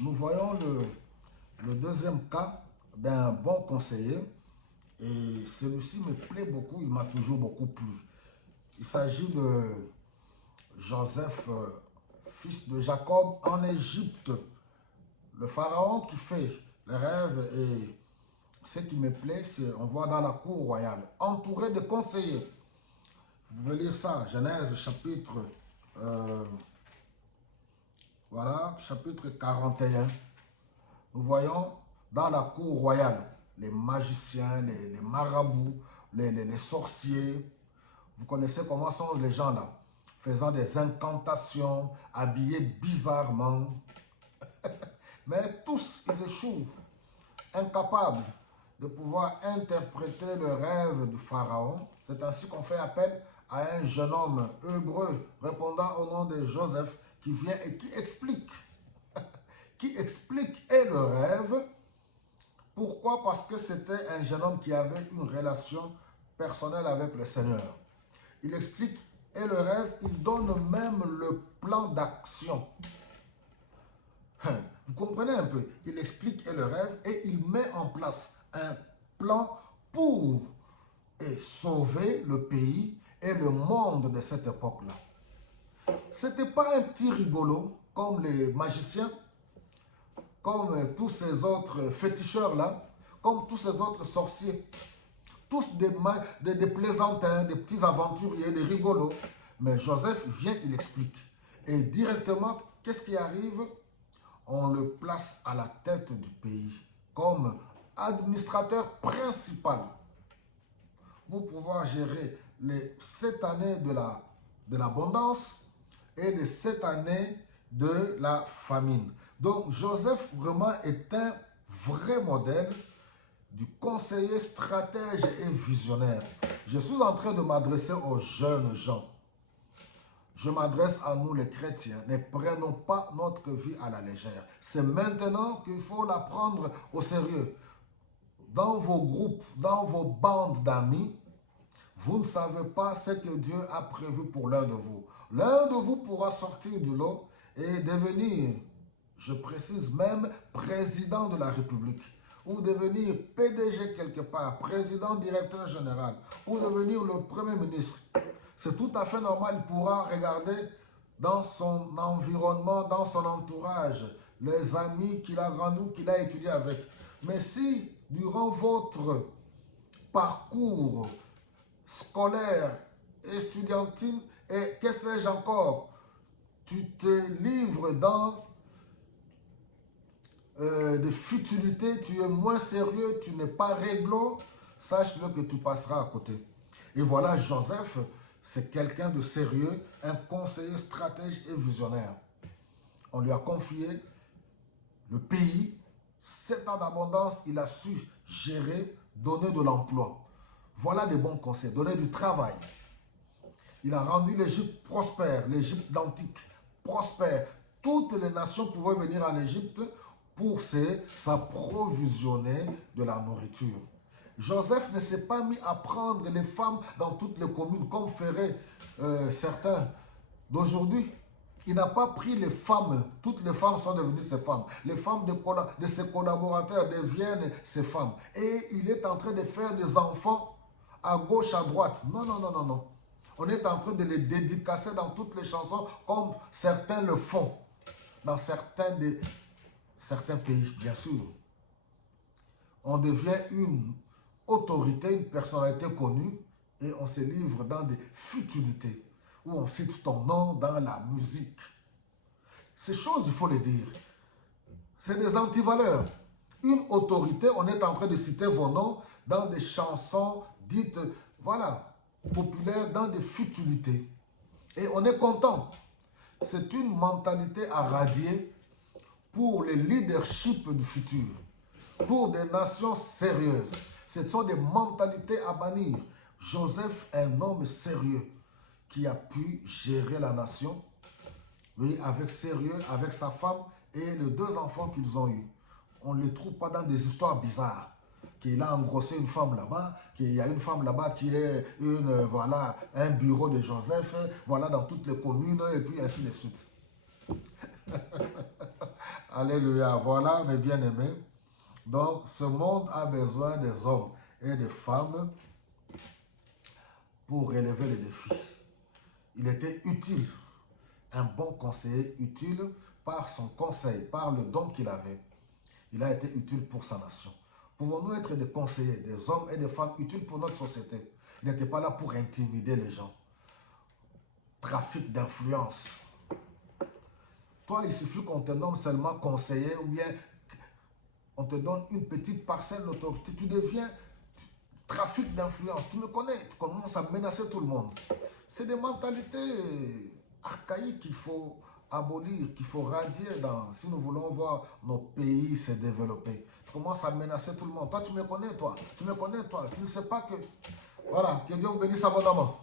nous voyons le deuxième cas d'un bon conseiller. Et celui-ci me plaît beaucoup, il m'a toujours beaucoup plu. Il s'agit de Joseph, fils de Jacob en Égypte. Le pharaon qui fait les rêves et ce qui me plaît, c'est on voit dans la cour royale, entouré de conseillers. Vous pouvez lire ça, Genèse chapitre, voilà, chapitre 41. Nous voyons dans la cour royale les magiciens, les marabouts, les sorciers. Vous connaissez comment sont les gens là, faisant des incantations, habillés bizarrement. Mais tous, ils échouent, incapables de pouvoir interpréter le rêve du pharaon. C'est ainsi qu'on fait appel à un jeune homme hébreu répondant au nom de Joseph qui vient et qui explique et le rêve. Pourquoi? Parce que c'était un jeune homme qui avait une relation personnelle avec le Seigneur. Il explique et le rêve, il donne même le plan d'action. Vous comprenez un peu? Il explique et le rêve et il met en place un plan pour sauver le pays et le monde de cette époque-là. Ce n'était pas un petit rigolo comme les magiciens, comme tous ces autres féticheurs-là, comme tous ces autres sorciers. Tous des plaisantins, des petits aventuriers, des rigolos. Mais Joseph vient, il explique. Et directement, qu'est-ce qui arrive? On le place à la tête du pays comme administrateur principal pour pouvoir gérer les 7 années de l'abondance et les 7 années de la famine. Donc Joseph vraiment est un vrai modèle du conseiller stratège et visionnaire. Je suis en train de m'adresser aux jeunes gens. Je m'adresse à nous les chrétiens. Ne prenons pas notre vie à la légère. C'est maintenant qu'il faut la prendre au sérieux. Dans vos groupes, dans vos bandes d'amis, vous ne savez pas ce que Dieu a prévu pour l'un de vous. L'un de vous pourra sortir du lot et devenir, je précise même, président de la République. Ou devenir PDG quelque part, président directeur général. Ou devenir le premier ministre. C'est tout à fait normal, il pourra regarder dans son environnement, dans son entourage, les amis qu'il a grandi, qu'il a étudié avec. Mais si, durant votre parcours scolaire, estudiantine, et que sais-je encore, tu te livres dans des futilités, tu es moins sérieux, tu n'es pas réglo, sache-le que tu passeras à côté. Et voilà, Joseph, c'est quelqu'un de sérieux, un conseiller stratège et visionnaire. On lui a confié le pays, 7 ans d'abondance, il a su gérer, donner de l'emploi. Voilà des bons conseils, donner du travail. Il a rendu l'Égypte prospère, l'Égypte d'antique, prospère. Toutes les nations pouvaient venir en Égypte pour s'approvisionner de la nourriture. Joseph ne s'est pas mis à prendre les femmes dans toutes les communes comme feraient certains d'aujourd'hui. Il n'a pas pris les femmes, toutes les femmes sont devenues ses femmes. Les femmes de ses collaborateurs deviennent ses femmes. Et il est en train de faire des enfants à gauche, à droite. Non, non, non, non, non. On est en train de les dédicacer dans toutes les chansons comme certains le font. Dans certains pays, bien sûr. On devient une autorité, une personnalité connue et on se livre dans des futilités où on cite ton nom dans la musique. Ces choses, il faut les dire. C'est des antivaleurs. Une autorité, on est en train de citer vos noms dans des chansons dites, voilà, populaires, dans des futilités. Et on est content. C'est une mentalité à radier pour les leaderships du futur, pour des nations sérieuses. Ce sont des mentalités à bannir. Joseph, un homme sérieux qui a pu gérer la nation, oui, avec sérieux, avec sa femme et les 2 enfants qu'ils ont eus. On ne les trouve pas dans des histoires bizarres. Qu'il a engrossé une femme là-bas, qu'il y a une femme là-bas qui est voilà, un bureau de Joseph, voilà, dans toutes les communes, et puis ainsi de suite. Alléluia. Voilà, mes bien-aimés. Donc, ce monde a besoin des hommes et des femmes pour relever les défis. Il était utile, un bon conseiller utile par son conseil, par le don qu'il avait. Il a été utile pour sa nation. Pouvons-nous être des conseillers, des hommes et des femmes utiles pour notre société? Il n'était pas là pour intimider les gens. Trafic d'influence. Toi, il suffit qu'on te nomme seulement conseiller ou bien on te donne une petite parcelle d'autorité. Tu deviens trafic d'influence. Tu me connais, tu commences à menacer tout le monde. C'est des mentalités archaïques qu'il faut abolir, qu'il faut radier si nous voulons voir nos pays se développer. Tu commences à menacer tout le monde. Toi, tu me connais, toi. Tu me connais, toi. Tu ne sais pas que... Voilà, que Dieu vous bénisse abondamment.